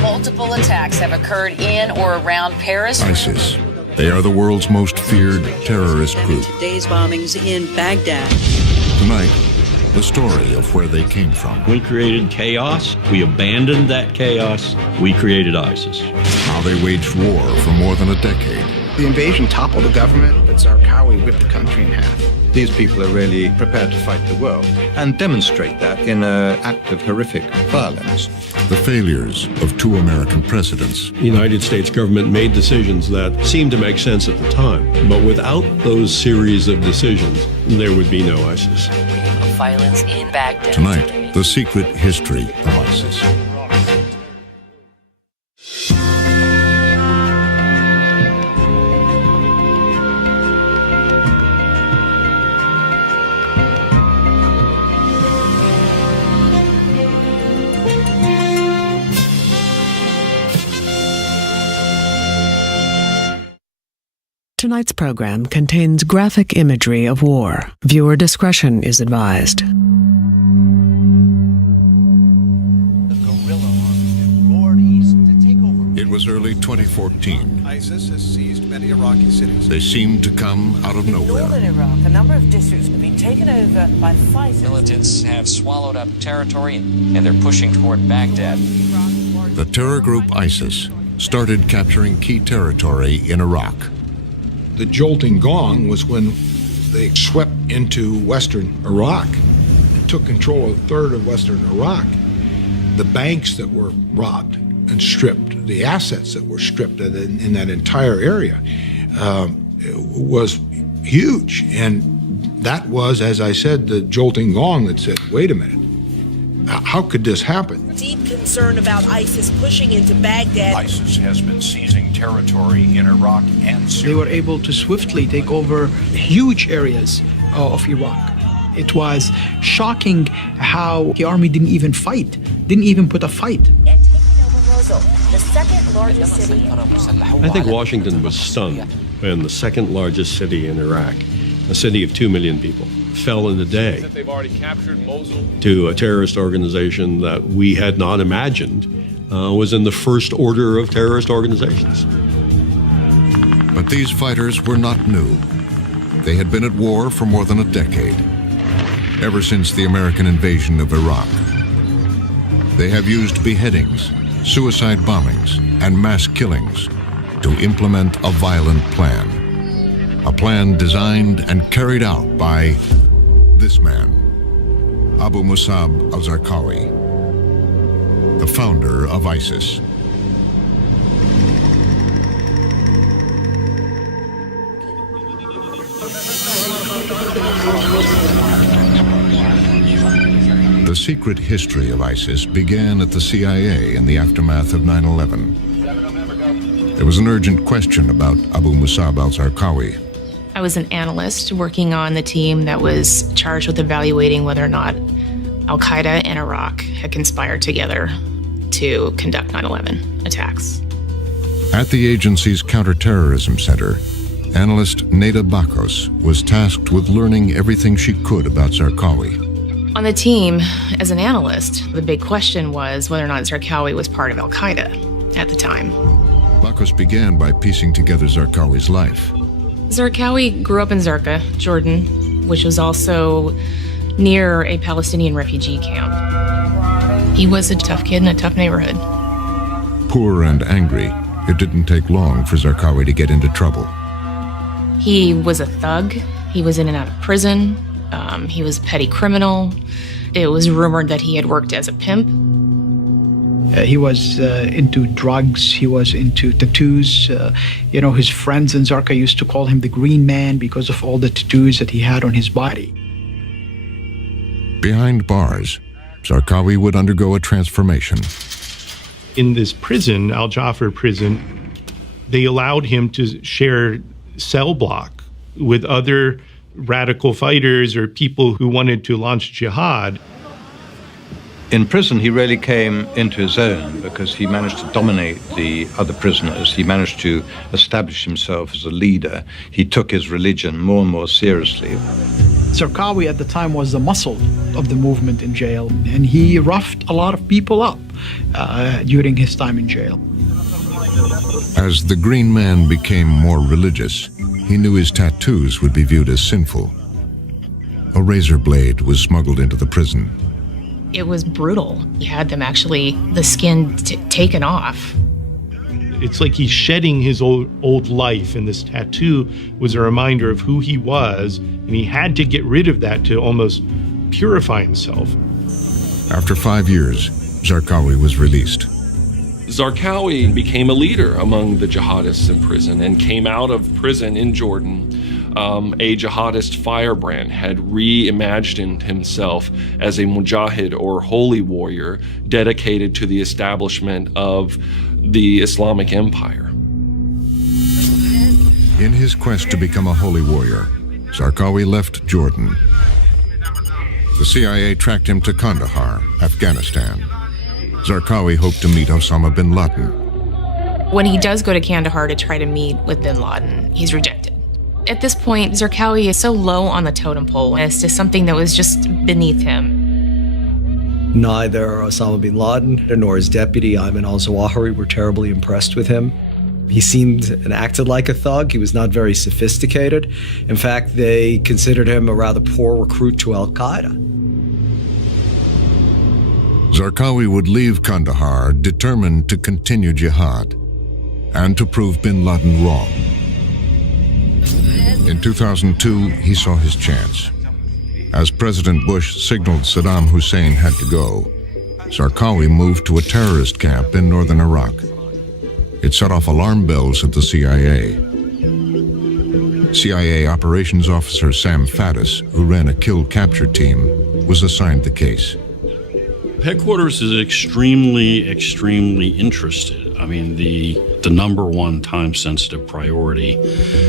Multiple attacks have occurred in or around Paris. ISIS. They are the world's most feared terrorist group. Today's bombings in Baghdad. Tonight, the story of where they came from. We created chaos. We abandoned that chaos. We created ISIS. How they waged war for more than a decade. The invasion toppled the government, but Zarqawi ripped the country in half. These people are really prepared to fight the world and demonstrate that in an act of horrific violence. The failures of two American presidents. The United States government made decisions that seemed to make sense at the time, but without those series of decisions, there would be no ISIS. Violence in Baghdad. Tonight, the secret history of ISIS. Tonight's program contains graphic imagery of war. Viewer discretion is advised. It was early 2014. ISIS has seized many Iraqi cities. They seemed to come out of nowhere. Northern Iraq, a number of districts have been taken over by fighters. Militants have swallowed up territory and they're pushing toward Baghdad. The terror group ISIS started capturing key territory in Iraq. The jolting gong was when they swept into western Iraq and took control of a third of western Iraq. The banks that were robbed and stripped, the assets that were stripped in that entire area was huge. And that was, as I said, the jolting gong that said, wait a minute, how could this happen? Deep concern about ISIS pushing into Baghdad. ISIS has been seizing territory in Iraq and Syria. They were able to swiftly take over huge areas of Iraq. It was shocking how the army didn't even fight, didn't even put a fight. And taking over Mosul, the second largest city. I think Washington was stunned when the second largest city in Iraq, a city of 2 million people, fell in a day they've already captured Mosul to a terrorist organization that we had not imagined was in the first order of terrorist organizations. But these fighters were not new. They had been at war for more than a decade, ever since the American invasion of Iraq. They have used beheadings, suicide bombings, and mass killings to implement a violent plan. A plan designed and carried out by this man, Abu Musab al-Zarqawi, the founder of ISIS. The secret history of ISIS began at the CIA in the aftermath of 9/11. There was an urgent question about Abu Musab al-Zarqawi. I was an analyst working on the team that was charged with evaluating whether or not Al-Qaeda and Iraq had conspired together to conduct 9/11 attacks. At the agency's counterterrorism center, analyst Neda Bakos was tasked with learning everything she could about Zarqawi. On the team, as an analyst, the big question was whether or not Zarqawi was part of Al-Qaeda at the time. Bakos began by piecing together Zarqawi's life. Zarqawi grew up in Zarqa, Jordan, which was also near a Palestinian refugee camp. He was a tough kid in a tough neighborhood. Poor and angry, it didn't take long for Zarqawi to get into trouble. He was a thug. He was in and out of prison. He was a petty criminal. It was rumored that he had worked as a pimp. He was into drugs. He was into tattoos. His friends in Zarqa used to call him the Green Man because of all the tattoos that he had on his body. Behind bars, Zarqawi would undergo a transformation. In this prison, Al-Jafar prison, they allowed him to share cell block with other radical fighters or people who wanted to launch jihad. In prison, he really came into his own because he managed to dominate the other prisoners. He managed to establish himself as a leader. He took his religion more and more seriously. Zarqawi at the time was the muscle of the movement in jail, and he roughed a lot of people up during his time in jail. As the Green Man became more religious, he knew his tattoos would be viewed as sinful. A razor blade was smuggled into the prison. It was brutal. He had them actually, the skin taken off. It's like he's shedding his old life, and this tattoo was a reminder of who he was, and he had to get rid of that to almost purify himself. After 5 years, Zarqawi was released. Zarqawi became a leader among the jihadists in prison and came out of prison in Jordan. A jihadist firebrand had reimagined himself as a mujahid or holy warrior dedicated to the establishment of the Islamic Empire. In his quest to become a holy warrior, Zarqawi left Jordan. The CIA tracked him to Kandahar, Afghanistan. Zarqawi hoped to meet Osama bin Laden. When he does go to Kandahar to try to meet with bin Laden, he's rejected. At this point, Zarqawi is so low on the totem pole as to something that was just beneath him. Neither Osama bin Laden nor his deputy, Ayman al-Zawahiri, were terribly impressed with him. He seemed and acted like a thug. He was not very sophisticated. In fact, they considered him a rather poor recruit to al-Qaeda. Zarqawi would leave Kandahar determined to continue jihad and to prove bin Laden wrong. In 2002, he saw his chance. As President Bush signaled Saddam Hussein had to go, Zarqawi moved to a terrorist camp in northern Iraq. It set off alarm bells at the CIA. CIA operations officer Sam Faddis, who ran a kill-capture team, was assigned the case. Headquarters is extremely interested. I mean, the number one time-sensitive priority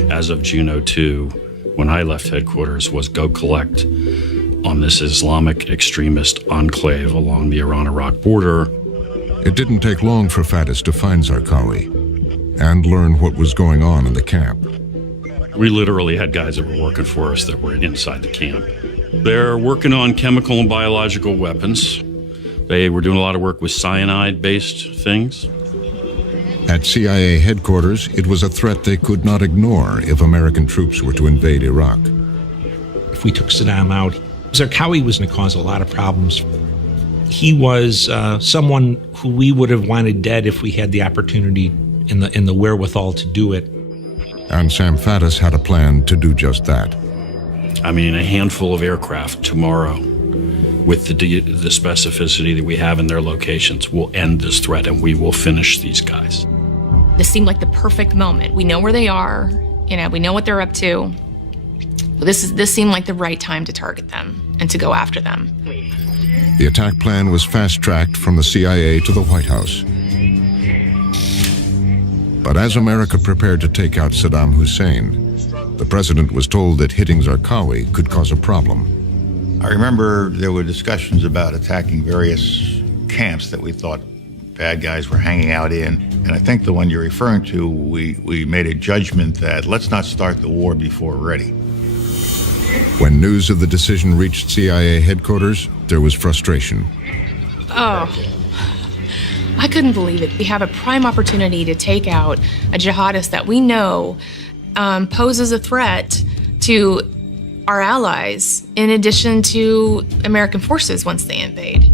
as of June 02, when I left headquarters, was go collect on this Islamic extremist enclave along the Iran-Iraq border. It didn't take long for Faddis to find Zarqawi and learn what was going on in the camp. We literally had guys that were working for us that were inside the camp. They're working on chemical and biological weapons. They were doing a lot of work with cyanide-based things. At CIA headquarters, it was a threat they could not ignore if American troops were to invade Iraq. If we took Saddam out, Zarqawi was going to cause a lot of problems. He was someone who we would have wanted dead if we had the opportunity and the wherewithal to do it. And Sam Faddis had a plan to do just that. I mean, a handful of aircraft tomorrow, with the specificity that we have in their locations, will end this threat, and we will finish these guys. This seemed like the perfect moment. We know where they are, we know what they're up to. This seemed like the right time to target them and to go after them. The attack plan was fast-tracked from the CIA to the White House. But as America prepared to take out Saddam Hussein, the president was told that hitting Zarqawi could cause a problem. I remember there were discussions about attacking various camps that we thought bad guys were hanging out in. And I think the one you're referring to, we made a judgment that let's not start the war before we're ready. When news of the decision reached CIA headquarters, there was frustration. Oh, I couldn't believe it. We have a prime opportunity to take out a jihadist that we know poses a threat to our allies, in addition to American forces once they invade.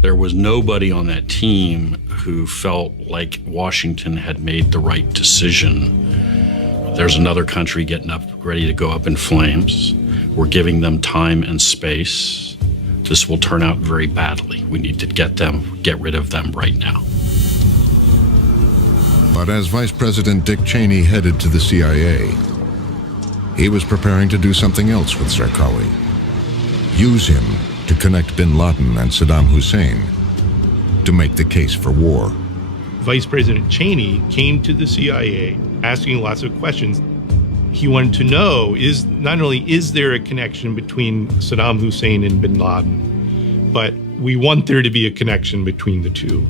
There was nobody on that team who felt like Washington had made the right decision. There's another country getting up, ready to go up in flames. We're giving them time and space. This will turn out very badly. We need to get rid of them right now. But as Vice President Dick Cheney headed to the CIA, he was preparing to do something else with Zarqawi. Use him to connect bin Laden and Saddam Hussein to make the case for war. Vice President Cheney came to the CIA asking lots of questions. He wanted to know, not only is there a connection between Saddam Hussein and bin Laden, but We want there to be a connection between the two.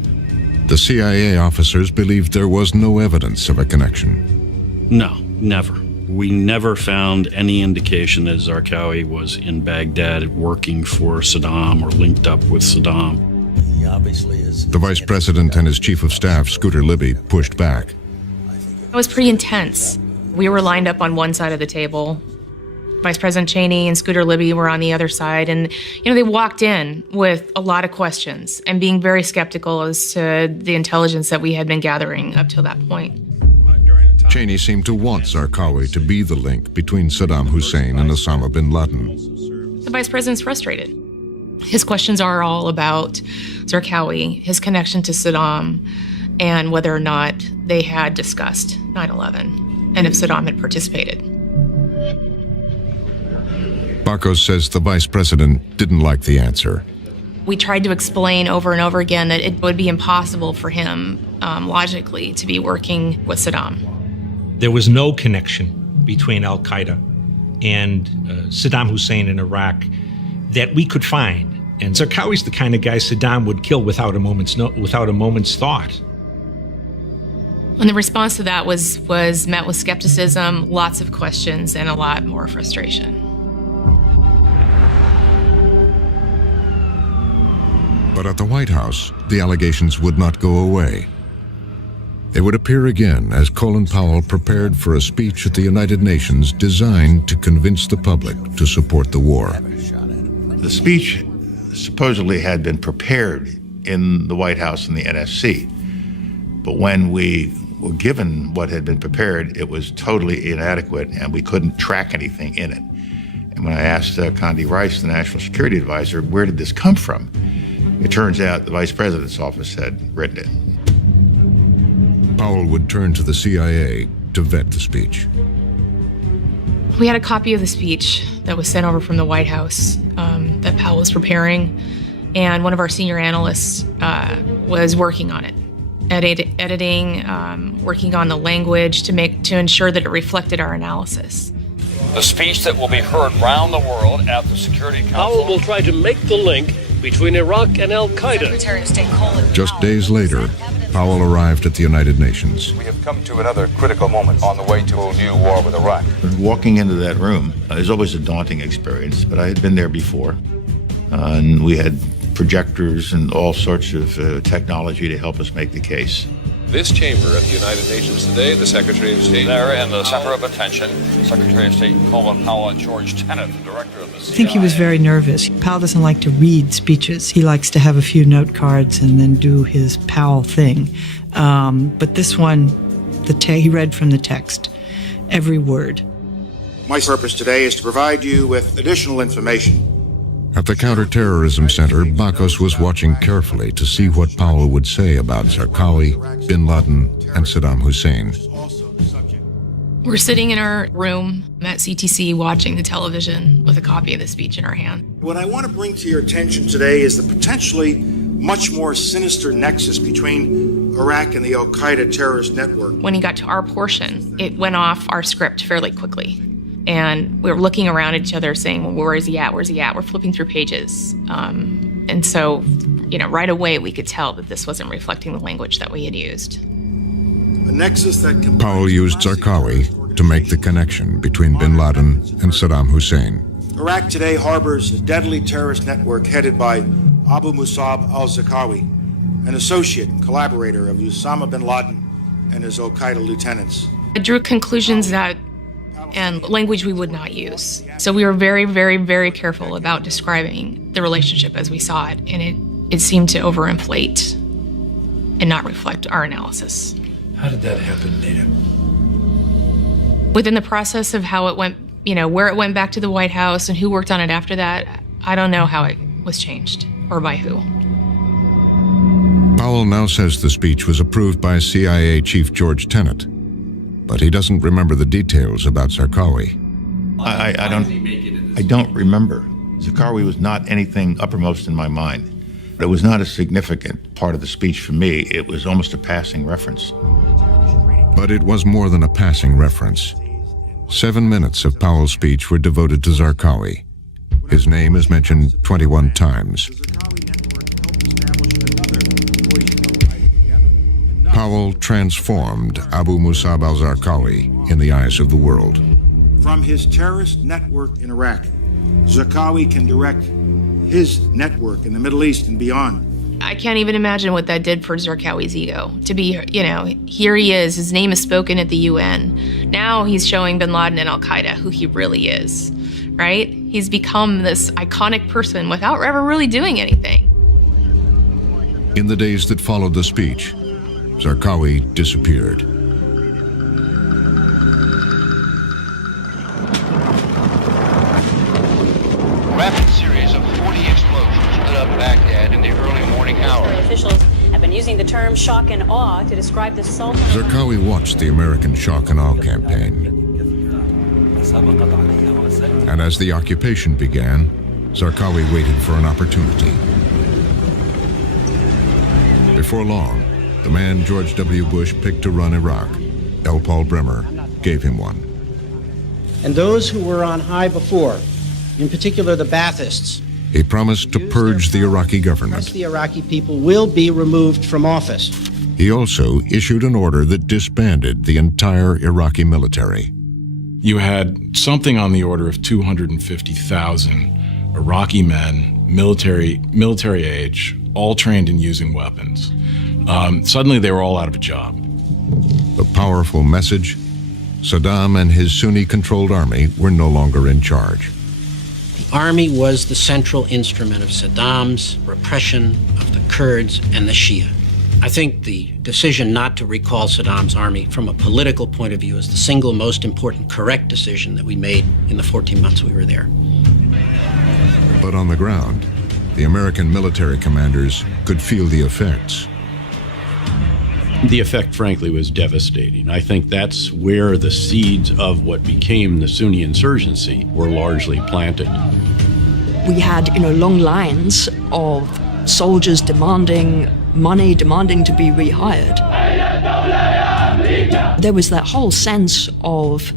The CIA officers believed there was no evidence of a connection. No, never. We never found any indication that Zarqawi was in Baghdad working for Saddam or linked up with Saddam. He obviously is. The vice president and his chief of staff, Scooter Libby, pushed back. It was pretty intense. We were lined up on one side of the table. Vice President Cheney and Scooter Libby were on the other side. And, they walked in with a lot of questions and being very skeptical as to the intelligence that we had been gathering up till that point. Cheney seemed to want Zarqawi to be the link between Saddam Hussein and Osama bin Laden. The vice president's frustrated. His questions are all about Zarqawi, his connection to Saddam, and whether or not they had discussed 9/11 and if Saddam had participated. Bakos says the vice president didn't like the answer. We tried to explain over and over again that it would be impossible for him, logically, to be working with Saddam. There was no connection between al-Qaeda and Saddam Hussein in Iraq that we could find. And Zarqawi's the kind of guy Saddam would kill without a moment's thought. And the response to that was met with skepticism, lots of questions, and a lot more frustration. But at the White House, the allegations would not go away. They would appear again as Colin Powell prepared for a speech at the United Nations designed to convince the public to support the war. The speech supposedly had been prepared in the White House and the NSC, but when we were given what had been prepared, it was totally inadequate and we couldn't track anything in it. And when I asked Condi Rice, the National Security Advisor, where did this come from? It turns out the Vice President's office had written it. Powell would turn to the CIA to vet the speech. We had a copy of the speech that was sent over from the White House that Powell was preparing, and one of our senior analysts was working on it, editing, working on the language to ensure that it reflected our analysis. The speech that will be heard round the world at the Security Council. Powell will try to make the link between Iraq and al-Qaeda. Secretary of State Colin Just days later, Powell arrived at the United Nations. We have come to another critical moment on the way to a new war with Iraq. Walking into that room is always a daunting experience, but I had been there before. And we had projectors and all sorts of technology to help us make the case. This chamber at the United Nations today, the Secretary of State. There in the center of attention, Secretary of State Colin Powell and George Tenet, the director of the CIA. I think he was very nervous. Powell doesn't like to read speeches. He likes to have a few note cards and then do his Powell thing. But this one, he read from the text, every word. My purpose today is to provide you with additional information. At the Counterterrorism Center, Bakos was watching carefully to see what Powell would say about Zarqawi, bin Laden, and Saddam Hussein. We're sitting in our room at CTC watching the television with a copy of the speech in our hand. What I want to bring to your attention today is the potentially much more sinister nexus between Iraq and the al-Qaeda terrorist network. When he got to our portion, it went off our script fairly quickly. And we were looking around at each other saying, well, where is he at? Where's he at? We're flipping through pages. And so, right away we could tell that this wasn't reflecting the language that we had used. A nexus that Powell used Zarqawi to make the connection between bin Laden and Saddam Hussein. Iraq today harbors a deadly terrorist network headed by Abu Musab al-Zarqawi, an associate and collaborator of Osama bin Laden and his al-Qaeda lieutenants. I drew conclusions and language we would not use. So we were very, very, very careful about describing the relationship as we saw it, and it seemed to overinflate and not reflect our analysis. How did that happen, Nita? Within the process of how it went, where it went back to the White House and who worked on it after that, I don't know how it was changed or by who. Powell now says the speech was approved by CIA Chief George Tenet, but he doesn't remember the details about Zarqawi. I don't remember. Zarqawi was not anything uppermost in my mind. It was not a significant part of the speech for me. It was almost a passing reference. But it was more than a passing reference. 7 minutes of Powell's speech were devoted to Zarqawi. His name is mentioned 21 times. Powell transformed Abu Musab al-Zarqawi in the eyes of the world. From his terrorist network in Iraq, Zarqawi can direct his network in the Middle East and beyond. I can't even imagine what that did for Zarqawi's ego. To be, here he is, his name is spoken at the UN. Now he's showing bin Laden and al-Qaeda who he really is, right? He's become this iconic person without ever really doing anything. In the days that followed the speech, Zarqawi disappeared. Rapid series of 40 explosions lit up Baghdad in the early morning hours. Officials have been using the term shock and awe to describe the Sultan. Zarqawi watched the American shock and awe campaign. And as the occupation began, Zarqawi waited for an opportunity. Before long, the man George W. Bush picked to run Iraq, L. Paul Bremer, gave him one. And those who were on high before, in particular the Baathists, He promised to purge the Iraqi government. the Iraqi people will be removed from office. He also issued an order that disbanded the entire Iraqi military. You had something on the order of 250,000 Iraqi men, military age, all trained in using weapons. Suddenly they were all out of a job. A powerful message: Saddam and his Sunni-controlled army were no longer in charge. The army was the central instrument of Saddam's repression of the Kurds and the Shia. I think the decision not to recall Saddam's army from a political point of view is the single most important correct decision that we made in the 14 months we were there. But on the ground, the American military commanders could feel the effects. The effect, frankly, was devastating. I think that's where the seeds of what became the Sunni insurgency were largely planted. We had, long lines of soldiers demanding money, demanding to be rehired. There was that whole sense of,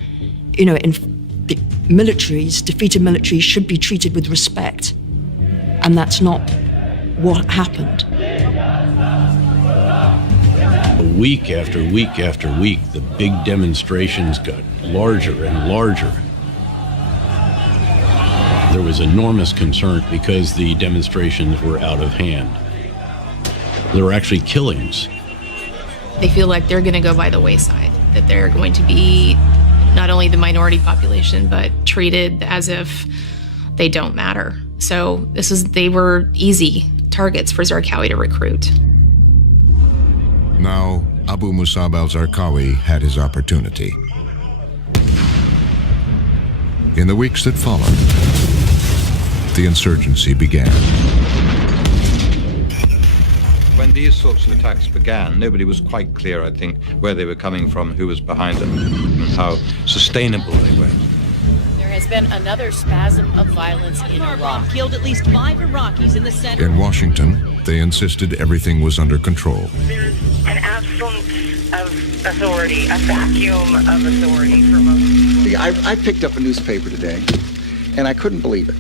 defeated militaries should be treated with respect. And that's not what happened. Week after week after week, the big demonstrations got larger and larger. There was enormous concern because the demonstrations were out of hand. There were actually killings. They feel like they're going to go by the wayside, that they're going to be not only the minority population, but treated as if they don't matter. So they were easy targets for Zarqawi to recruit. Now, Abu Musab al-Zarqawi had his opportunity. In the weeks that followed, the insurgency began. When these sorts of attacks began, nobody was quite clear, I think, where they were coming from, who was behind them, and how sustainable they were. There has been another spasm of violence in Iraq. Killed at least 5 Iraqis in the center. In Washington, they insisted everything was under control. There's an absence of authority, a vacuum of authority for most people. I picked up a newspaper today, and I couldn't believe it.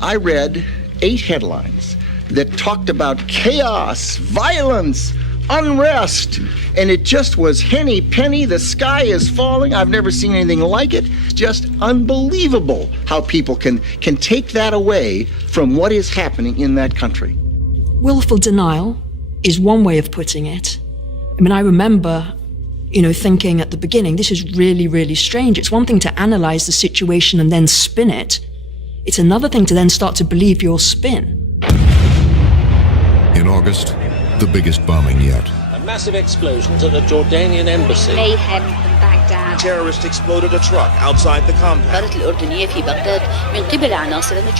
I read 8 headlines that talked about chaos, violence, unrest, and it just was henny penny, the sky is falling. I've never seen anything like it. It's just unbelievable how people can take that away from what is happening in that country. Willful denial is one way of putting it. I remember, thinking at the beginning, this is really, really strange. It's one thing to analyze the situation and then spin it. It's another thing to then start to believe your spin. In August, the biggest bombing yet. Massive explosions at the Jordanian embassy. Mayhem in Baghdad. Terrorists exploded a truck outside the compound.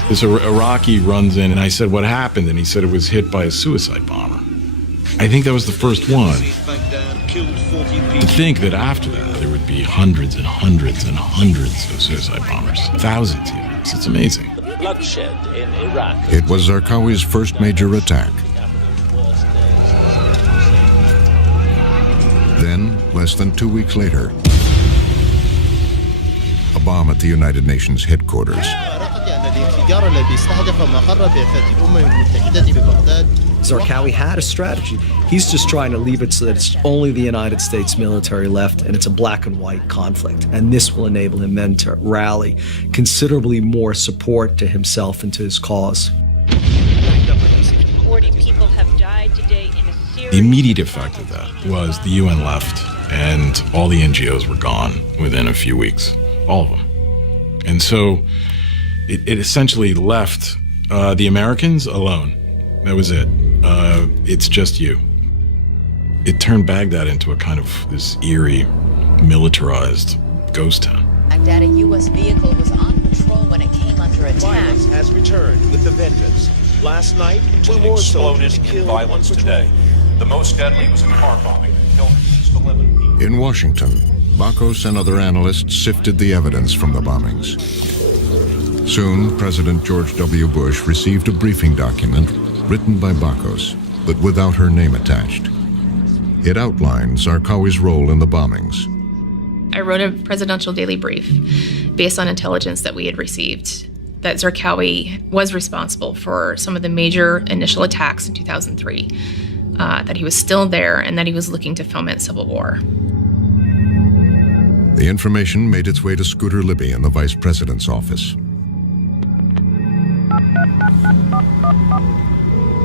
This Iraqi runs in, and I said, "What happened?" And he said it was hit by a suicide bomber. I think that was the first one. To think that after that, there would be hundreds and hundreds and hundreds of suicide bombers. Thousands even. It's amazing. The bloodshed in Iraq. It was Zarqawi's first major attack. Then, less than 2 weeks later, a bomb at the United Nations headquarters. الانفجار الذي استهدف مقر بعثة الأمم المتحدة ببغداد Zarqawi had a strategy. He's just trying to leave it so that it's only the United States military left, and it's a black and white conflict. And this will enable him then to rally considerably more support to himself and to his cause. 40 people have died today in a series. The immediate effect of that was the UN left, and all the NGOs were gone within a few weeks, all of them. And so it essentially left the Americans alone. That was it. It's just you. It turned Baghdad into a kind of this eerie, militarized ghost town. Baghdad, a U.S. vehicle was on patrol when it came under attack. Violence has returned with a vengeance. Last night, 2 more soldiers killed violence today. The most deadly was a car bombing that killed at least 11 people. In Washington, Bakos and other analysts sifted the evidence from the bombings. Soon, President George W. Bush received a briefing document written by Bakos, but without her name attached. It outlined Zarqawi's role in the bombings. I wrote a presidential daily brief based on intelligence that we had received that Zarqawi was responsible for some of the major initial attacks in 2003, that he was still there, and that he was looking to foment civil war. The information made its way to Scooter Libby in the vice president's office.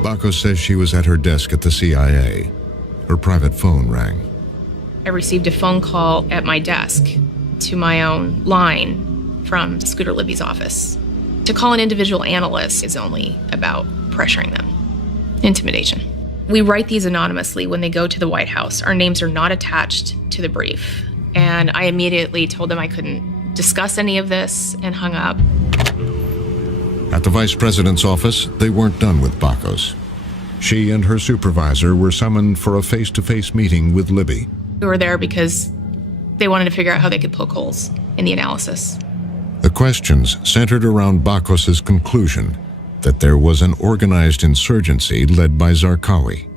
Bakos says she was at her desk at the CIA. Her private phone rang. I received a phone call at my desk to my own line from Scooter Libby's office. To call an individual analyst is only about pressuring them, intimidation. We write these anonymously when they go to the White House. Our names are not attached to the brief. And I immediately told them I couldn't discuss any of this and hung up. At the vice president's office, they weren't done with Bakos. She and her supervisor were summoned for a face-to-face meeting with Libby. We were there because they wanted to figure out how they could poke holes in the analysis. The questions centered around Bakos's conclusion that there was an organized insurgency led by Zarqawi.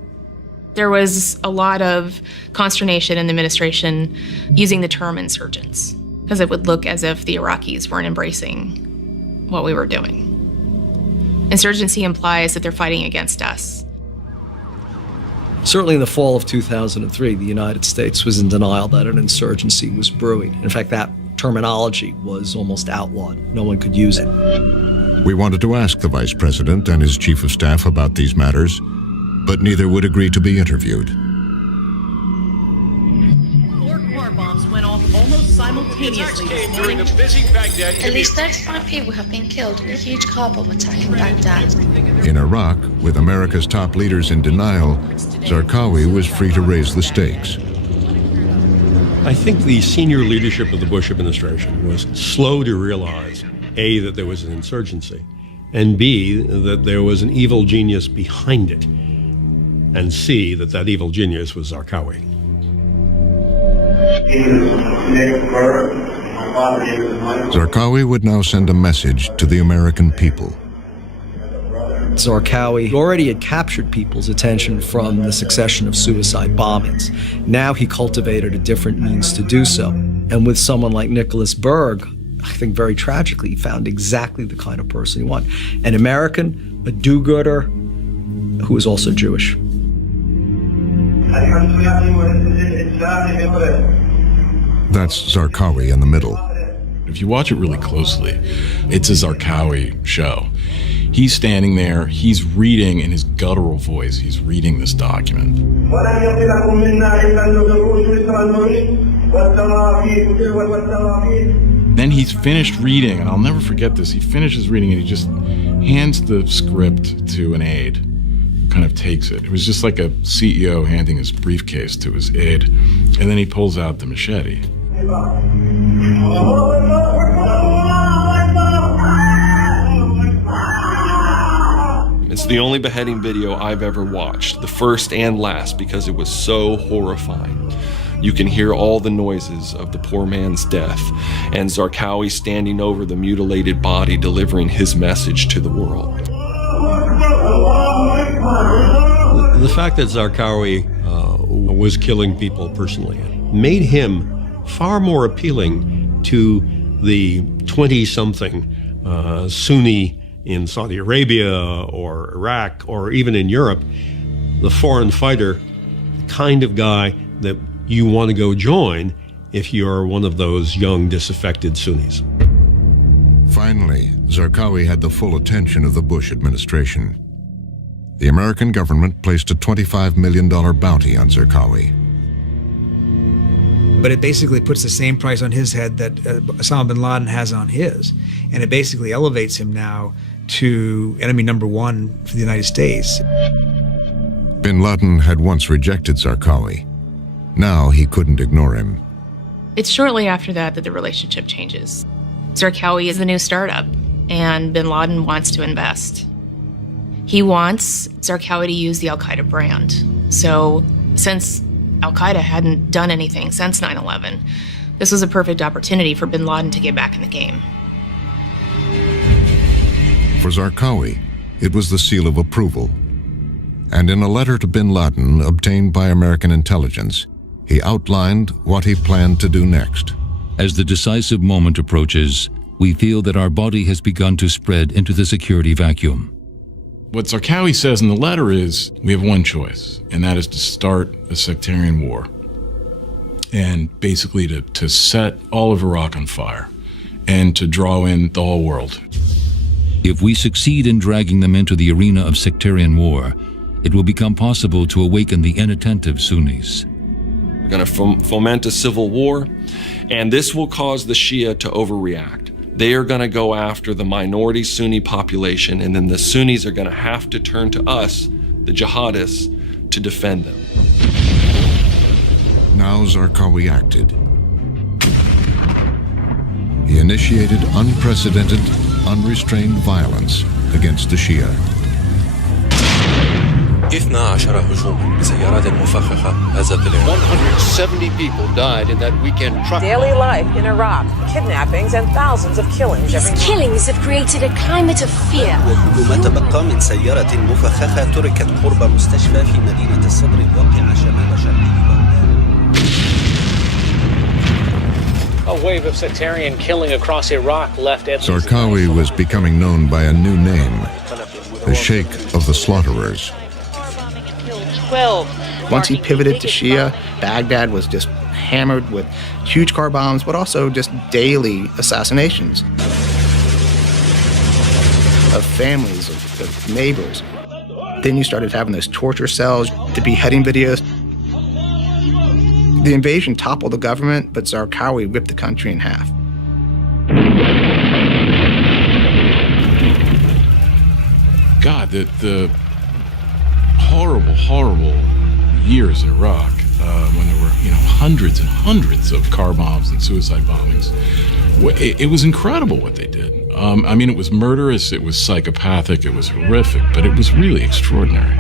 There was a lot of consternation in the administration using the term insurgents, because it would look as if the Iraqis weren't embracing what we were doing. Insurgency implies that they're fighting against us. Certainly in the fall of 2003, the United States was in denial that an insurgency was brewing. In fact, that terminology was almost outlawed. No one could use it. We wanted to ask the vice president and his chief of staff about these matters, but neither would agree to be interviewed. 4 car bombs went off almost simultaneously this morning. At least 35 people have been killed in a huge car bomb attack in Baghdad. In Iraq, with America's top leaders in denial, Zarqawi was free to raise the stakes. I think the senior leadership of the Bush administration was slow to realize, A, that there was an insurgency, and B, that there was an evil genius behind it, and C, that that evil genius was Zarqawi. Zarqawi would now send a message to the American people. Zarqawi already had captured people's attention from the succession of suicide bombings. Now he cultivated a different means to do so. And with someone like Nicholas Berg, I think very tragically, he found exactly the kind of person he wanted. An American, a do-gooder, who was also Jewish. That's Zarqawi in the middle. If you watch it really closely, it's a Zarqawi show. He's standing there, he's reading in his guttural voice, he's reading this document. Then he's finished reading, and I'll never forget this, he finishes reading and he just hands the script to an aide, who kind of takes it. It was just like a CEO handing his briefcase to his aide, and then he pulls out the machete. It's the only beheading video I've ever watched, the first and last, because it was so horrifying. You can hear all the noises of the poor man's death, and Zarqawi standing over the mutilated body delivering his message to the world. The fact that Zarqawi was killing people personally made him far more appealing to the 20-something Sunni in Saudi Arabia or Iraq or even in Europe the foreign fighter, the kind of guy that you want to go join if you're one of those young, disaffected Sunnis. Finally, Zarqawi had the full attention of the Bush administration. The American government placed a $25 million bounty on Zarqawi. But it basically puts the same price on his head that Osama bin Laden has on his. And it basically elevates him now to enemy number one for the United States. Bin Laden had once rejected Zarqawi. Now he couldn't ignore him. It's shortly after that that the relationship changes. Zarqawi is the new startup, and bin Laden wants to invest. He wants Zarqawi to use the al-Qaeda brand. So since al-Qaeda hadn't done anything since 9/11, this was a perfect opportunity for bin Laden to get back in the game. For Zarqawi, it was the seal of approval. And in a letter to bin Laden obtained by American intelligence, he outlined what he planned to do next. As the decisive moment approaches, we feel that our body has begun to spread into the security vacuum. What Zarqawi says in the letter is, we have one choice, and that is to start a sectarian war. And basically to set all of Iraq on fire, and to draw in the whole world. If we succeed in dragging them into the arena of sectarian war, it will become possible to awaken the inattentive Sunnis. We're going to foment a civil war, and this will cause the Shia to overreact. They are going to go after the minority Sunni population, and then the Sunnis are going to have to turn to us, the jihadists, to defend them. Now Zarqawi acted. He initiated unprecedented, unrestrained violence against the Shia. 170 people died in that weekend truck. Daily life in Iraq, kidnappings and thousands of killings every These killings have created a climate of fear. وما تبقى من سيارة مفخخة تركت قرب مستشفى في مدينة الصدر الواقعة شمال شرق A wave of sectarian killing across Iraq left Zarqawi was becoming known by a new name, the Sheikh of the Slaughterers. 12. Once he pivoted to Shia, Baghdad was just hammered with huge car bombs, but also just daily assassinations of families, of neighbors. Then you started having those torture cells, the beheading videos. The invasion toppled the government, but Zarqawi ripped the country in half. God, the horrible, horrible years in Iraq, when there were, hundreds and hundreds of car bombs and suicide bombings. It was incredible what they did. It was murderous, it was psychopathic, it was horrific, but it was really extraordinary.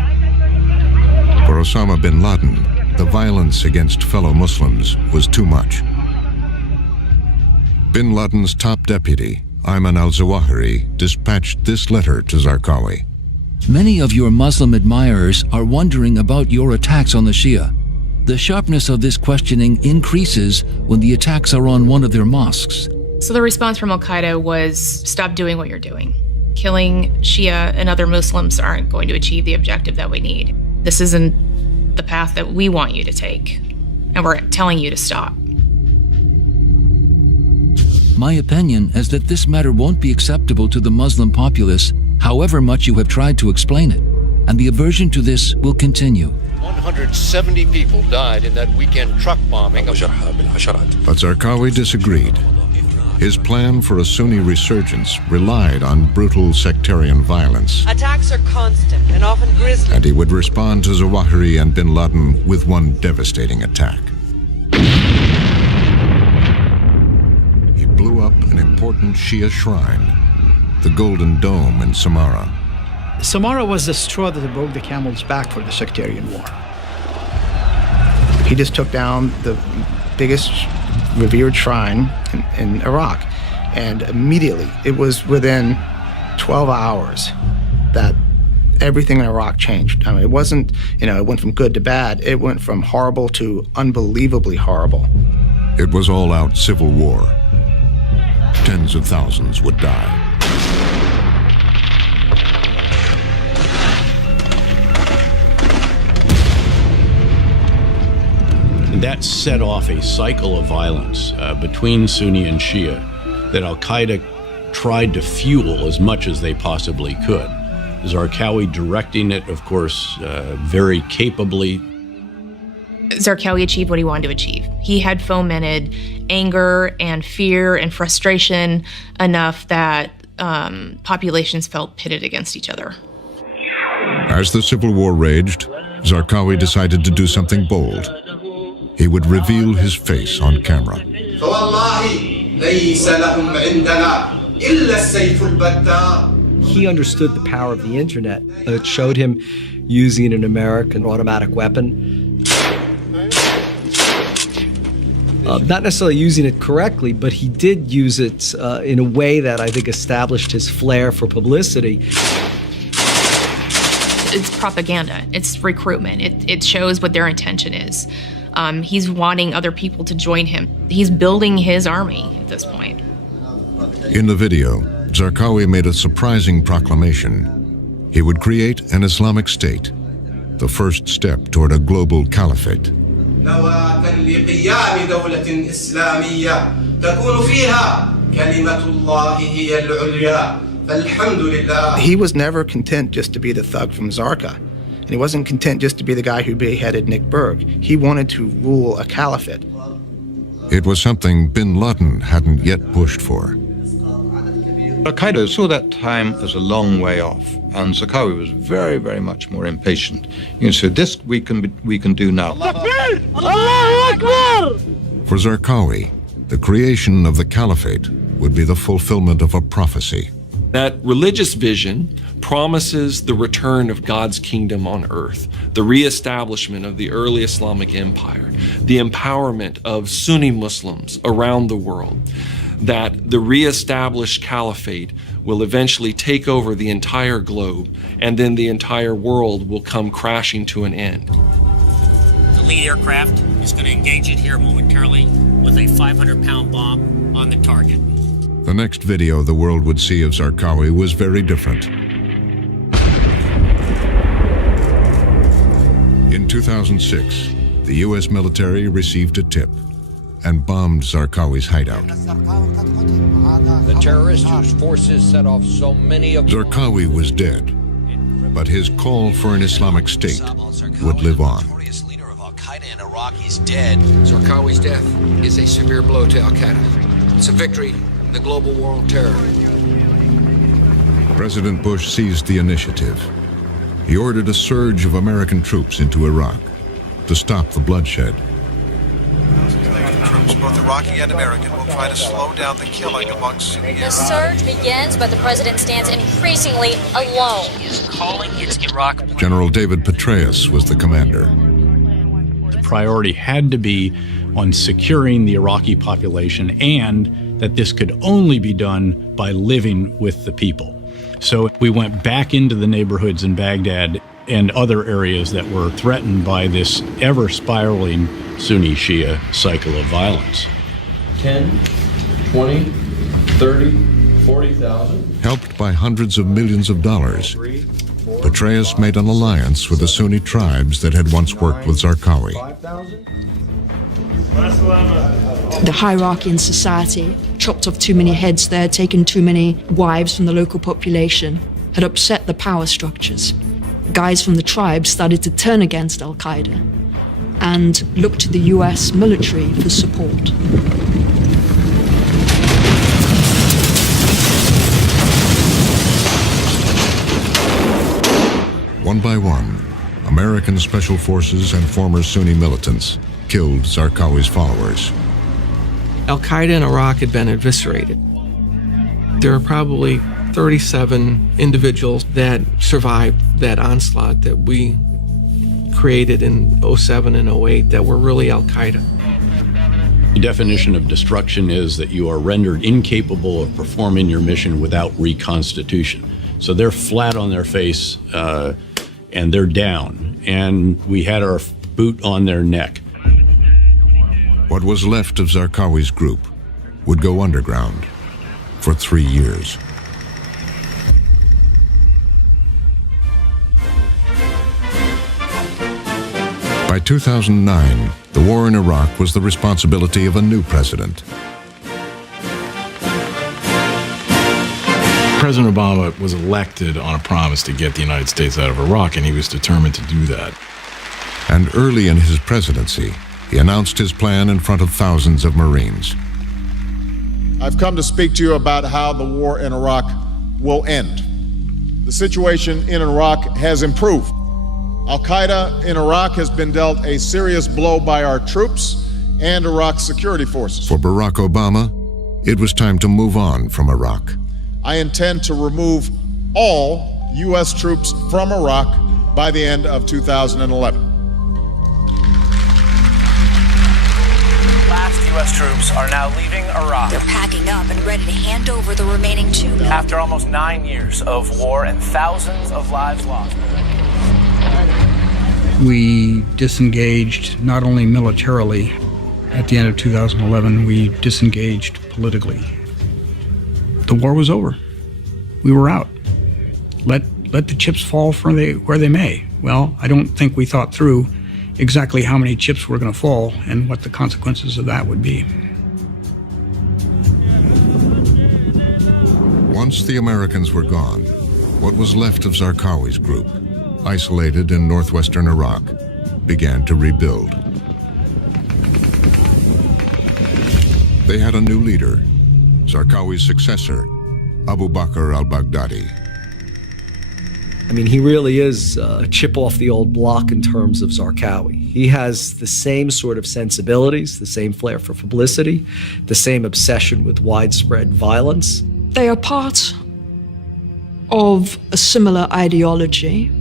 For Osama bin Laden, the violence against fellow Muslims was too much. Bin Laden's top deputy, Ayman al-Zawahiri, dispatched this letter to Zarqawi. Many of your Muslim admirers are wondering about your attacks on the Shia. The sharpness of this questioning increases when the attacks are on one of their mosques. So the response from al-Qaeda was, stop doing what you're doing. Killing Shia and other Muslims aren't going to achieve the objective that we need. This isn't the path that we want you to take, and we're telling you to stop. My opinion is that this matter won't be acceptable to the Muslim populace, however much you have tried to explain it, and the aversion to this will continue. 170 people died in that weekend truck bombing. But Zarqawi disagreed. His plan for a Sunni resurgence relied on brutal sectarian violence. Attacks are constant and often grisly. And he would respond to Zawahiri and bin Laden with one devastating attack. He blew up an important Shia shrine, the Golden Dome in Samarra. Samarra was the straw that broke the camel's back for the sectarian war. He just took down the biggest revered shrine in Iraq, and immediately, it was within 12 hours that everything in Iraq changed. It wasn't, it went from good to bad. It went from horrible to unbelievably horrible. It was all-out civil war. Tens of thousands would die. And that set off a cycle of violence between Sunni and Shia that al-Qaeda tried to fuel as much as they possibly could. Zarqawi directing it, of course, very capably. Zarqawi achieved what he wanted to achieve. He had fomented anger and fear and frustration enough that populations felt pitted against each other. As the civil war raged, Zarqawi decided to do something bold. He would reveal his face on camera. He understood the power of the internet. It showed him using an American automatic weapon. Not necessarily using it correctly, but he did use it in a way that I think established his flair for publicity. It's propaganda. It's recruitment. It shows what their intention is. He's wanting other people to join him. He's building his army at this point. In the video, Zarqawi made a surprising proclamation. He would create an Islamic State, the first step toward a global caliphate. لقيام دولة إسلامية تكون فيها كلمة الله هي العليا فالحمد لله. He was never content just to be the thug from Zarqa. And he wasn't content just to be the guy who beheaded Nick Berg. He wanted to rule a caliphate. It was something bin Laden hadn't yet pushed for. Al-Qaeda saw that time as a long way off, and Zarqawi was very, very much more impatient. So this we can do now. For Zarqawi, the creation of the caliphate would be the fulfillment of a prophecy. That religious vision promises the return of God's kingdom on earth, the reestablishment of the early Islamic empire, the empowerment of Sunni Muslims around the world, that the reestablished caliphate will eventually take over the entire globe, and then the entire world will come crashing to an end. The lead aircraft is going to engage it here momentarily with a 500-pound bomb on the target. The next video the world would see of Zarqawi was very different. In 2006, the U.S. military received a tip and bombed Zarqawi's hideout. The terrorist whose forces set off so many of Zarqawi was dead, but his call for an Islamic State would live on. Al-Qaeda in Iraq is dead. Zarqawi's death is a severe blow to Al-Qaeda. It's a victory in the global war on terror. President Bush seized the initiative. He ordered a surge of American troops into Iraq to stop the bloodshed. Troops, both Iraqi and American, will try to slow down the killing amongst Sunni The surge begins, but the president stands increasingly alone. He is calling its Iraq. General David Petraeus was the commander. The priority had to be on securing the Iraqi population, and that this could only be done by living with the people. So we went back into the neighborhoods in Baghdad and other areas that were threatened by this ever-spiraling Sunni-Shia cycle of violence. 10, 20, 30, 40,000. Helped by hundreds of millions of dollars, Petraeus made an alliance with the Sunni tribes that had once worked with Zarqawi. The hierarchy in society chopped off too many heads there, taken too many wives from the local population, had upset the power structures. Guys from the tribes started to turn against Al-Qaeda and looked to the US military for support. One by one, American special forces and former Sunni militants killed Zarqawi's followers. Al-Qaeda in Iraq had been eviscerated. There are probably 37 individuals that survived that onslaught that we created in 07 and 08 that were really Al-Qaeda. The definition of destruction is that you are rendered incapable of performing your mission without reconstitution. So they're flat on their face and they're down, and we had our boot on their neck. What was left of Zarqawi's group would go underground for 3 years. By 2009, the war in Iraq was the responsibility of a new president. President Obama was elected on a promise to get the United States out of Iraq, and he was determined to do that. And early in his presidency, he announced his plan in front of thousands of Marines. I've come to speak to you about how the war in Iraq will end. The situation in Iraq has improved. Al-Qaeda in Iraq has been dealt a serious blow by our troops and Iraq's security forces. For Barack Obama, it was time to move on from Iraq. I intend to remove all U.S. troops from Iraq by the end of 2011. Last U.S. troops are now leaving Iraq. They're packing up and ready to hand over the remaining 2. After almost 9 years of war and thousands of lives lost. We disengaged not only militarily. At the end of 2011, we disengaged politically. The war was over. We were out. Let the chips fall where they may. Well, I don't think we thought through exactly how many chips were going to fall and what the consequences of that would be. Once the Americans were gone, what was left of Zarqawi's group, isolated in northwestern Iraq, began to rebuild. They had a new leader, Zarqawi's successor, Abu Bakr al-Baghdadi. I mean, he really is a chip off the old block in terms of Zarqawi. He has the same sort of sensibilities, the same flair for publicity, the same obsession with widespread violence. They are part of a similar ideology.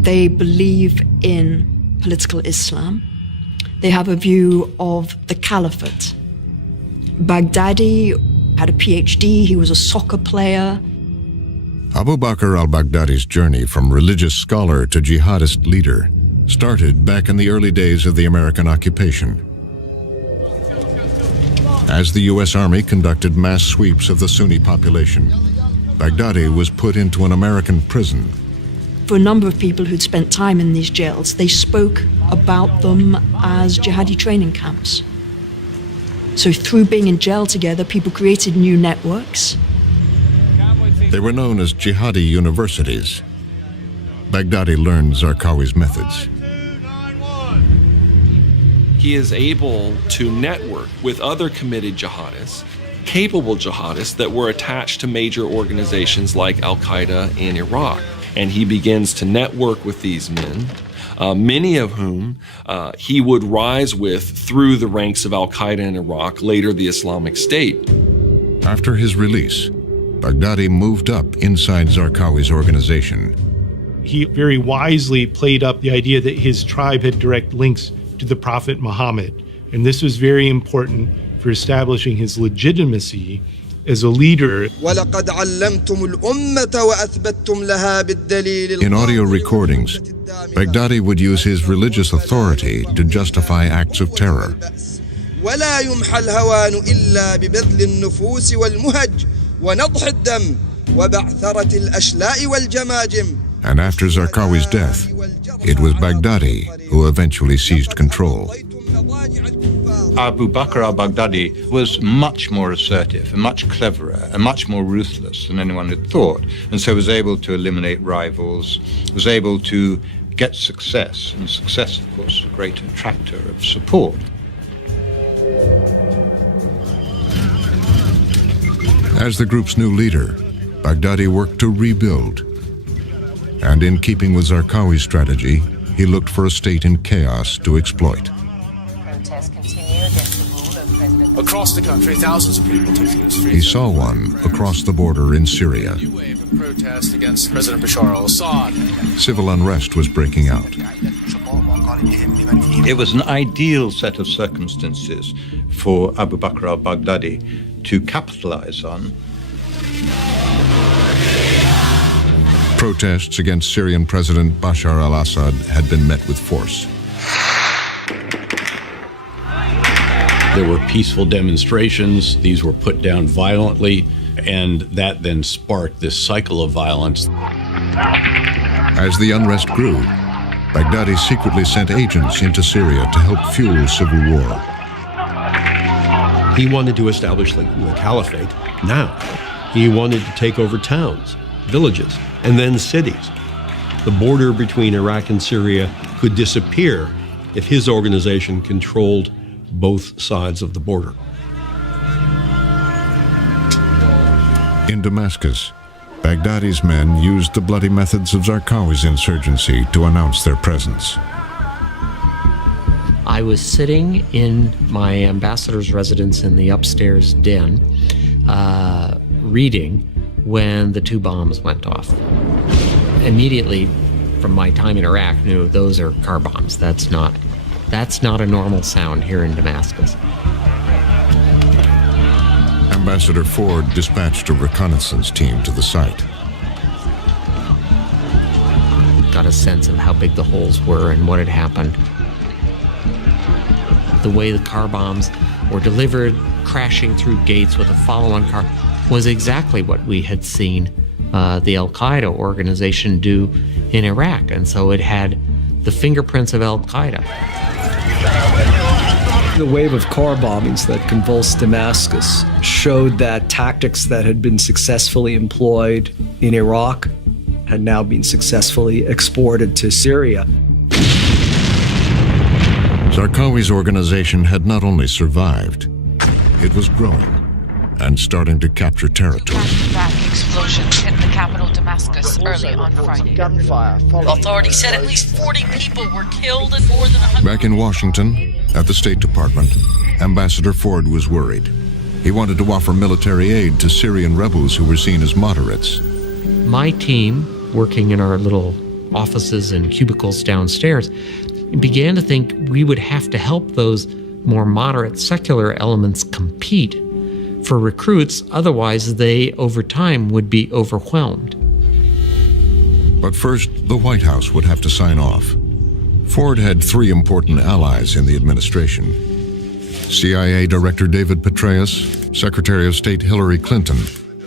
They believe in political Islam. They have a view of the caliphate. Baghdadi had a PhD, he was a soccer player. Abu Bakr al-Baghdadi's journey from religious scholar to jihadist leader started back in the early days of the American occupation. As the U.S. Army conducted mass sweeps of the Sunni population, Baghdadi was put into an American prison. For a number of people who'd spent time in these jails, they spoke about them as jihadi training camps. So through being in jail together, people created new networks. They were known as jihadi universities. Baghdadi learned Zarqawi's methods. He is able to network with other committed jihadists, capable jihadists that were attached to major organizations like Al-Qaeda in Iraq. And he begins to network with these men, many of whom he would rise with through the ranks of Al-Qaeda in Iraq, later the Islamic State. After his release, Baghdadi moved up inside Zarqawi's organization. He very wisely played up the idea that his tribe had direct links to the Prophet Muhammad. And this was very important for establishing his legitimacy as a leader. In audio recordings, Baghdadi would use his religious authority to justify acts of terror. And after Zarqawi's death, it was Baghdadi who eventually seized control. Abu Bakr al-Baghdadi was much more assertive and much cleverer and much more ruthless than anyone had thought, and so was able to eliminate rivals, was able to get success, and success, of course, is a great attractor of support. As the group's new leader, Baghdadi worked to rebuild. And in keeping with Zarqawi's strategy, he looked for a state in chaos to exploit. Protests continue against the rule of President. Across the country, thousands of people took to the streets. He saw one across the border in Syria. New wave of protest against President Bashar al-Assad. Civil unrest was breaking out. It was an ideal set of circumstances for Abu Bakr al-Baghdadi to capitalize on. Protests against Syrian President Bashar al-Assad had been met with force. There were peaceful demonstrations. These were put down violently, and that then sparked this cycle of violence. As the unrest grew, Baghdadi secretly sent agents into Syria to help fuel civil war. He wanted to establish the caliphate now. He wanted to take over towns, villages, and then cities. The border between Iraq and Syria could disappear if his organization controlled both sides of the border. In Damascus, Baghdadi's men used the bloody methods of Zarqawi's insurgency to announce their presence. I was sitting in my ambassador's residence in the upstairs den, reading when the 2 bombs went off. Immediately, from my time in Iraq, knew those are car bombs. That's not a normal sound here in Damascus. Ambassador Ford dispatched a reconnaissance team to the site. Got a sense of how big the holes were and what had happened. The way the car bombs were delivered, crashing through gates with a follow-on car, was exactly what we had seen the Al-Qaeda organization do in Iraq. And so it had the fingerprints of Al-Qaeda. The wave of car bombings that convulsed Damascus showed that tactics that had been successfully employed in Iraq had now been successfully exported to Syria. Zarqawi's organization had not only survived, it was growing and starting to capture territory. Back-to-back explosions hit the capital Damascus early on Friday. Gunfire. Authorities said at least 40 people were killed and more than 100... Back in Washington, at the State Department, Ambassador Ford was worried. He wanted to offer military aid to Syrian rebels who were seen as moderates. My team, working in our little offices and cubicles downstairs, began to think we would have to help those more moderate secular elements compete for recruits, otherwise they, over time, would be overwhelmed. But first, the White House would have to sign off. Ford had 3 important allies in the administration: CIA Director David Petraeus, Secretary of State Hillary Clinton,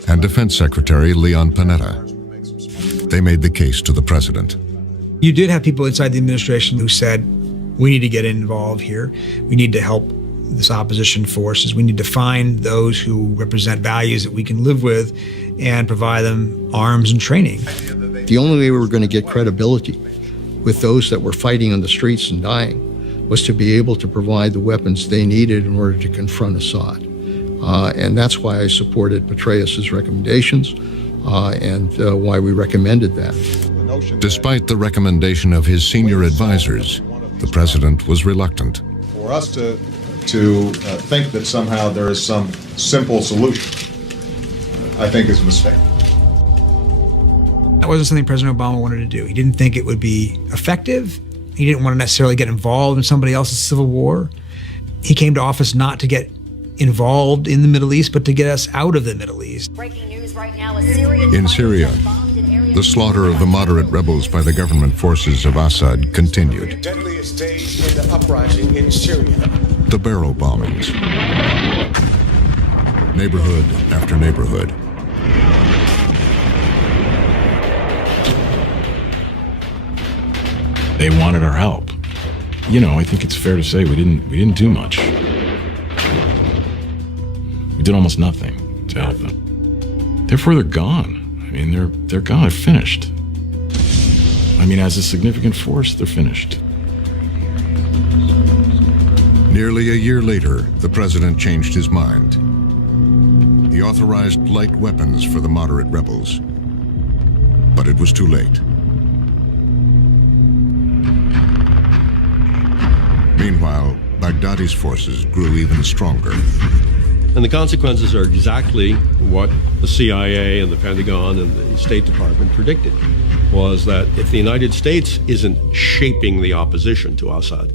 and Defense Secretary Leon Panetta. They made the case to the president. You did have people inside the administration who said, we need to get involved here. We need to help this opposition forces. We need to find those who represent values that we can live with and provide them arms and training. The only way we were going to get credibility with those that were fighting on the streets and dying was to be able to provide the weapons they needed in order to confront Assad. And that's why I supported Petraeus' recommendations and why we recommended that. Despite the recommendation of his senior advisors, the president was reluctant. For us to think that somehow there is some simple solution, I think is a mistake. That wasn't something President Obama wanted to do. He didn't think it would be effective. He didn't want to necessarily get involved in somebody else's civil war. He came to office not to get involved in the Middle East, but to get us out of the Middle East. Breaking news right now, a Syrian In Syria, the slaughter of the moderate rebels by the government forces of Assad continued. Deadliest day in the uprising in Syria. The barrel bombings. Neighborhood after neighborhood. They wanted our help. You know, I think it's fair to say we didn't do much. We did almost nothing to help them. Therefore, they're gone. I mean, they're gone. They're finished. I mean, as a significant force, they're finished. Nearly a year later, the president changed his mind. He authorized light weapons for the moderate rebels. But it was too late. Meanwhile, Baghdadi's forces grew even stronger. And the consequences are exactly what the CIA and the Pentagon and the State Department predicted, was that if the United States isn't shaping the opposition to Assad,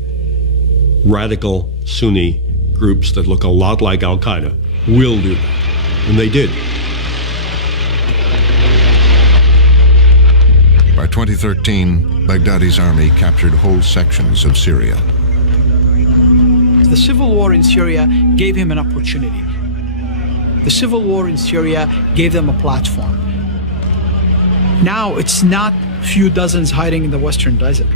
radical Sunni groups that look a lot like Al-Qaeda will do that. And they did. By 2013, Baghdadi's army captured whole sections of Syria. The civil war in Syria gave him an opportunity. The civil war in Syria gave them a platform. Now it's not a few dozens hiding in the Western desert.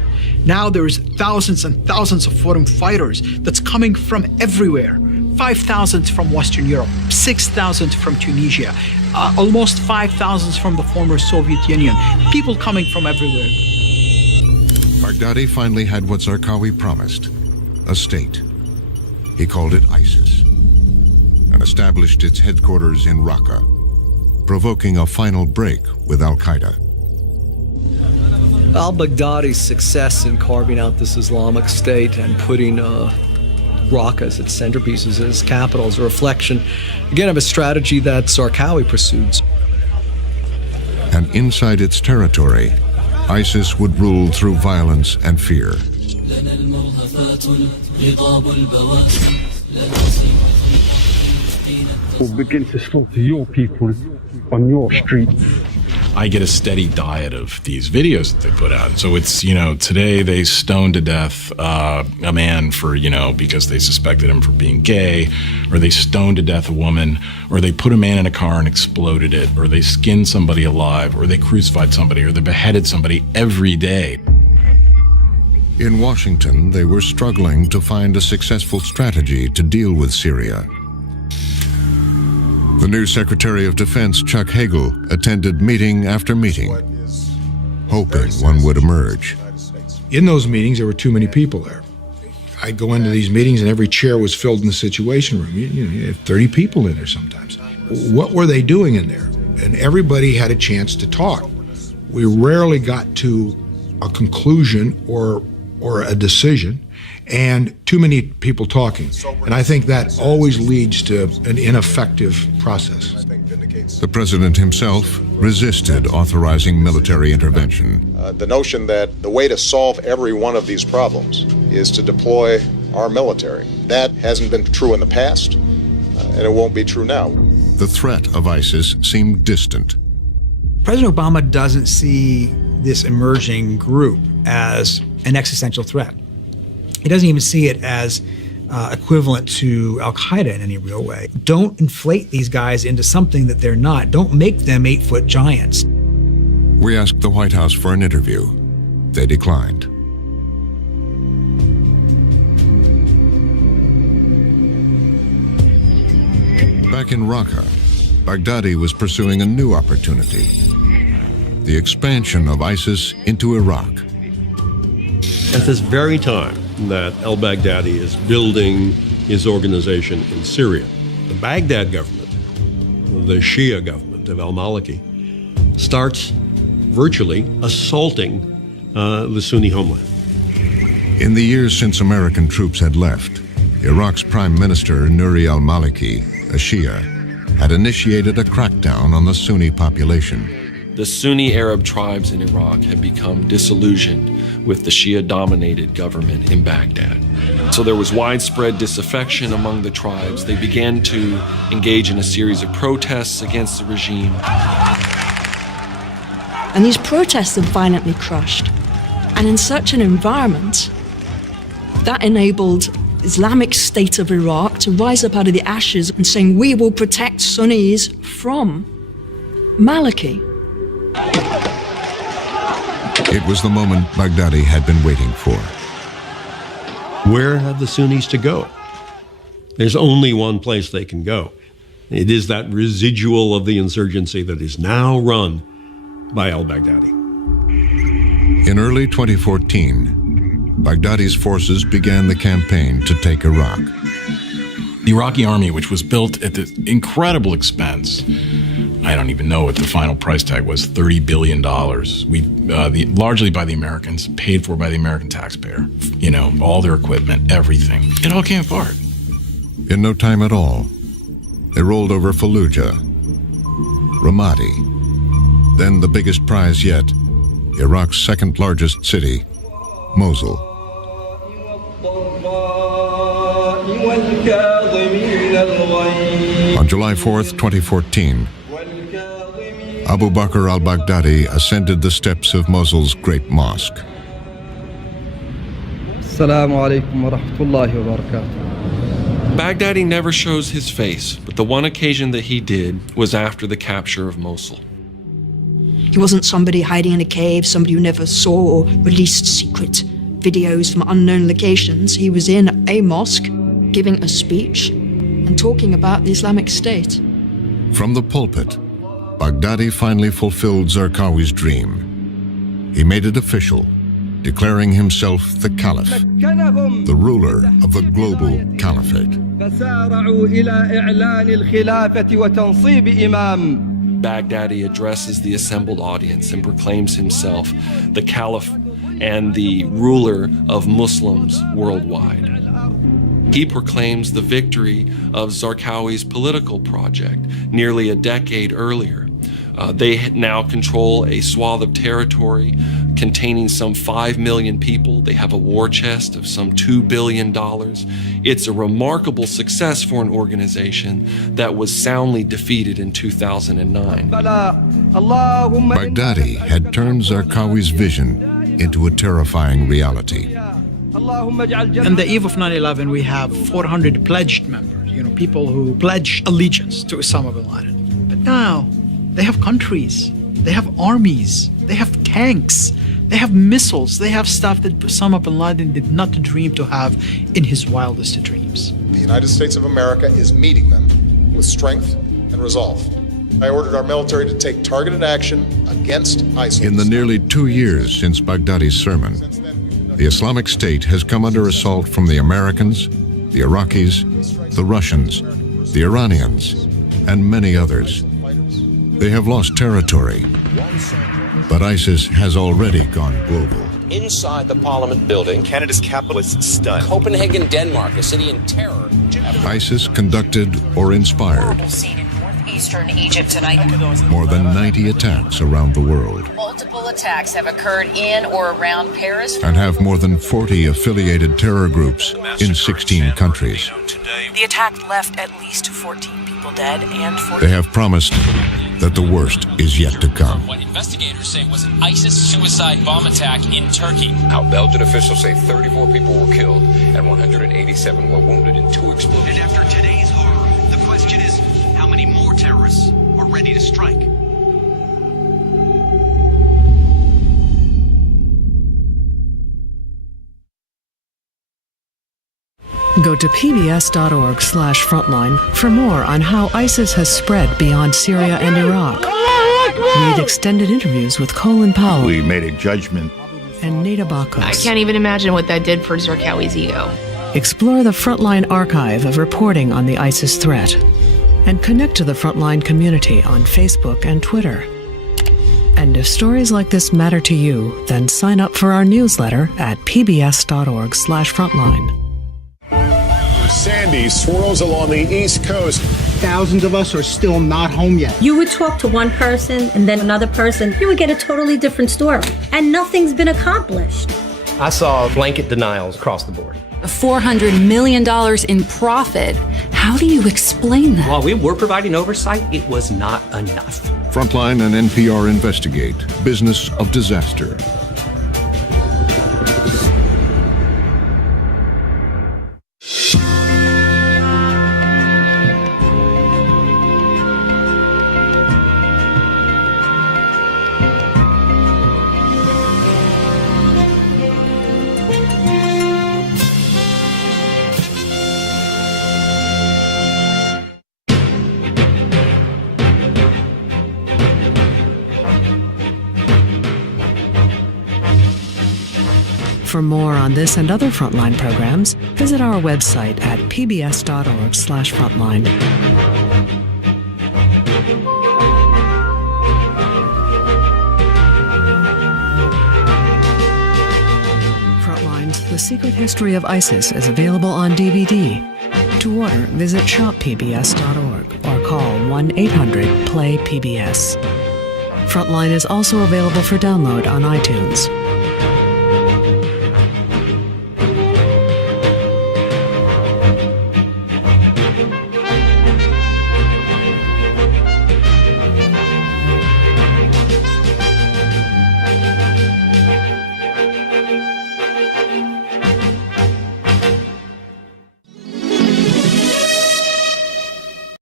Now there's thousands and thousands of foreign fighters that's coming from everywhere. 5,000 from Western Europe, 6,000 from Tunisia, almost 5,000 from the former Soviet Union. People coming from everywhere. Baghdadi finally had what Zarqawi promised, a state. He called it ISIS and established its headquarters in Raqqa, provoking a final break with al-Qaeda. Al-Baghdadi's success in carving out this Islamic State and putting Raqqa as its centerpiece, as its capital, is a reflection, again, of a strategy that Zarqawi pursued. And inside its territory, ISIS would rule through violence and fear. We'll begin to slaughter your people on your streets. I get a steady diet of these videos that they put out. So it's, today they stoned to death a man for, because they suspected him for being gay, or they stoned to death a woman, or they put a man in a car and exploded it, or they skinned somebody alive, or they crucified somebody, or they beheaded somebody every day. In Washington, they were struggling to find a successful strategy to deal with Syria. The new Secretary of Defense, Chuck Hagel, attended meeting after meeting, hoping one would emerge. In those meetings, there were too many people there. I'd go into these meetings and every chair was filled in the Situation Room. You have 30 people in there sometimes. What were they doing in there? And everybody had a chance to talk. We rarely got to a conclusion or a decision, and too many people talking. And I think that always leads to an ineffective process. The president himself resisted authorizing military intervention. The notion that the way to solve every one of these problems is to deploy our military. That hasn't been true in the past, and it won't be true now. The threat of ISIS seemed distant. President Obama doesn't see this emerging group as an existential threat. He doesn't even see it as equivalent to al-Qaeda in any real way. Don't inflate these guys into something that they're not. Don't make them 8-foot giants. We asked the White House for an interview. They declined. Back in Raqqa, Baghdadi was pursuing a new opportunity: the expansion of ISIS into Iraq. At this very time that al-Baghdadi is building his organization in Syria, the Baghdad government, the Shia government of al-Maliki, starts virtually assaulting the Sunni homeland. In the years since American troops had left, Iraq's Prime Minister Nouri al-Maliki, a Shia, had initiated a crackdown on the Sunni population. The Sunni Arab tribes in Iraq had become disillusioned with the Shia-dominated government in Baghdad. So there was widespread disaffection among the tribes. They began to engage in a series of protests against the regime. And these protests are violently crushed. And in such an environment, that enabled Islamic State of Iraq to rise up out of the ashes and saying, we will protect Sunnis from Maliki. It was the moment Baghdadi had been waiting for. Where have the Sunnis to go? There's only one place they can go. It is that residual of the insurgency that is now run by al-Baghdadi. In early 2014, Baghdadi's forces began the campaign to take Iraq. The Iraqi army, which was built at the incredible expense, I don't even know what the final price tag was, $30 billion. Largely by the Americans, paid for by the American taxpayer. All their equipment, everything. It all came apart. In no time at all, they rolled over Fallujah, Ramadi, then the biggest prize yet, Iraq's second largest city, Mosul. On July 4th, 2014, Abu Bakr al-Baghdadi ascended the steps of Mosul's great mosque. Assalamu alaikum wa rahmatullahi wa barakatuh. Baghdadi never shows his face, but the one occasion that he did was after the capture of Mosul. He wasn't somebody hiding in a cave, somebody who never saw or released secret videos from unknown locations, he was in a mosque giving a speech and talking about the Islamic State. From the pulpit, Baghdadi finally fulfilled Zarqawi's dream. He made it official, declaring himself the Caliph, the ruler of the global caliphate. Baghdadi addresses the assembled audience and proclaims himself the Caliph and the ruler of Muslims worldwide. He proclaims the victory of Zarqawi's political project nearly a decade earlier. They now control a swath of territory containing some 5 million people. They have a war chest of some $2 billion. It's a remarkable success for an organization that was soundly defeated in 2009. Baghdadi had turned Zarqawi's vision into a terrifying reality. On the eve of 9/11, we have 400 pledged members, people who pledge allegiance to Osama bin Laden. But now, they have countries, they have armies, they have tanks, they have missiles, they have stuff that Osama bin Laden did not dream to have in his wildest dreams. The United States of America is meeting them with strength and resolve. I ordered our military to take targeted action against ISIL. In the nearly 2 years since Baghdadi's sermon, the Islamic State has come under assault from the Americans, the Iraqis, the Russians, the Iranians, and many others. They have lost territory, but ISIS has already gone global. Inside the Parliament building, Canada's capital was stunned. Copenhagen, Denmark, a city in terror. ISIS conducted or inspired Eastern Egypt tonight. more than 90 attacks around the world Multiple attacks have occurred in or around Paris. and have more than 40 affiliated terror groups in 16 countries. The attack left at least 14 people dead and 14. They have promised that the worst is yet to come. What investigators say was an ISIS suicide bomb attack in Turkey. Now, Belgian officials say 34 people were killed and 187 were wounded in 2 explosions. And after today's horror, the question is, how many more terrorists are ready to strike? Go to pbs.org/frontline for more on how ISIS has spread beyond Syria and Iraq. Read extended interviews with Colin Powell. We made a judgment. And Neda Bakos. I can't even imagine what that did for Zarqawi's ego. Explore the Frontline archive of reporting on the ISIS threat. And connect to the Frontline community on Facebook and Twitter. And if stories like this matter to you, then sign up for our newsletter at pbs.org/frontline. Sandy swirls along the East Coast. Thousands of us are still not home yet. You would talk to one person and then another person. You would get a totally different story. And nothing's been accomplished. I saw blanket denials across the board. $400 million in profit. How do you explain that? While we were providing oversight, it was not enough. Frontline and NPR investigate business of disaster. For more on this and other Frontline programs, visit our website at pbs.org/frontline. Frontline's The Secret History of ISIS is available on DVD. To order, visit shoppbs.org or call 1-800-PLAY-PBS. Frontline is also available for download on iTunes.